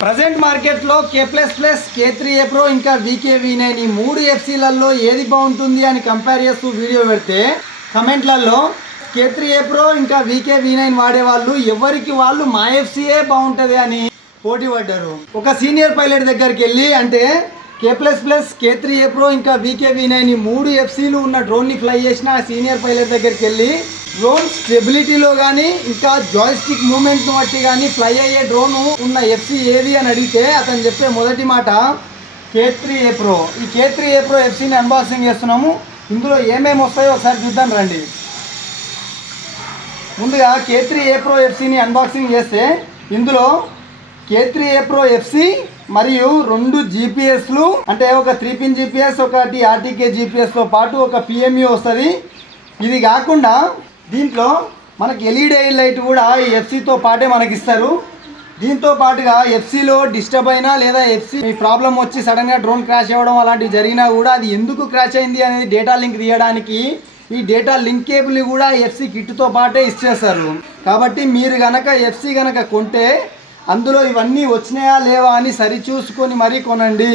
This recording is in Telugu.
ప్రజెంట్ మార్కెట్లో K++, K3A Pro ఇంకా VKV9 ఈ 3 ఎఫ్సీలలో ఏది బాగుంటుంది అని కంపేర్ చేస్తూ వీడియో పెడితే కమెంట్లలో K3A Pro ఇంకా VKV9 వాడేవాళ్ళు ఎవరికి వాళ్ళు మా ఎఫ్సీయే బాగుంటుంది అని పోటీ పడ్డారు. ఒక సీనియర్ పైలట్ దగ్గరికి వెళ్ళి అంటే K++, K3A Pro ఇంకా VKV9 ఈ 3 ఎఫ్సీలు ఉన్న డ్రోన్ని ఫ్లై చేసిన ఆ సీనియర్ పైలట్ దగ్గరికి వెళ్ళి డ్రోన్ స్టెబిలిటీలో కానీ ఇంకా జాయిస్టిక్ మూమెంట్ను బట్టి కానీ ఫ్లై అయ్యే డ్రోను ఉన్న ఎఫ్సీ ఏది అని అడిగితే అతను చెప్పే మొదటి మాట K3A Pro. ఈ K3A Pro ఎఫ్సీని అన్బాక్సింగ్ చేస్తున్నాము. ఇందులో ఏమేమి వస్తాయో ఒకసారి చూద్దాం రండి. ముందుగా K3A Pro ఎఫ్సీని అన్బాక్సింగ్ చేస్తే ఇందులో K3A Pro ఎఫ్సీ మరియు 2 జీపీఎస్లు అంటే ఒక 3-పిన్ జీపీఎస్ ఒకటి RTK జీపీఎస్తో పాటు ఒక PMU వస్తుంది. ఇది కాకుండా దీంట్లో మనకి LED లైట్ కూడా ఈ ఎఫ్సీతో పాటే మనకి ఇస్తారు. దీంతో పాటుగా ఎఫ్సీలో డిస్టర్బ్ అయినా లేదా ఎఫ్సీ ప్రాబ్లం వచ్చి సడన్గా డ్రోన్ క్రాష్ అవ్వడం అలాంటివి జరిగినా కూడా అది ఎందుకు క్రాష్ అయింది అనేది డేటా లింక్ తీయడానికి ఈ డేటా లింక్ కేబుల్ కూడా ఎఫ్సీ కిట్తో పాటే ఇచ్చేస్తారు. కాబట్టి మీరు కనుక ఎఫ్సీ కనుక కొంటే అందులో ఇవన్నీ వచ్చినాయా లేవా అని సరిచూసుకొని మరీ కొనండి.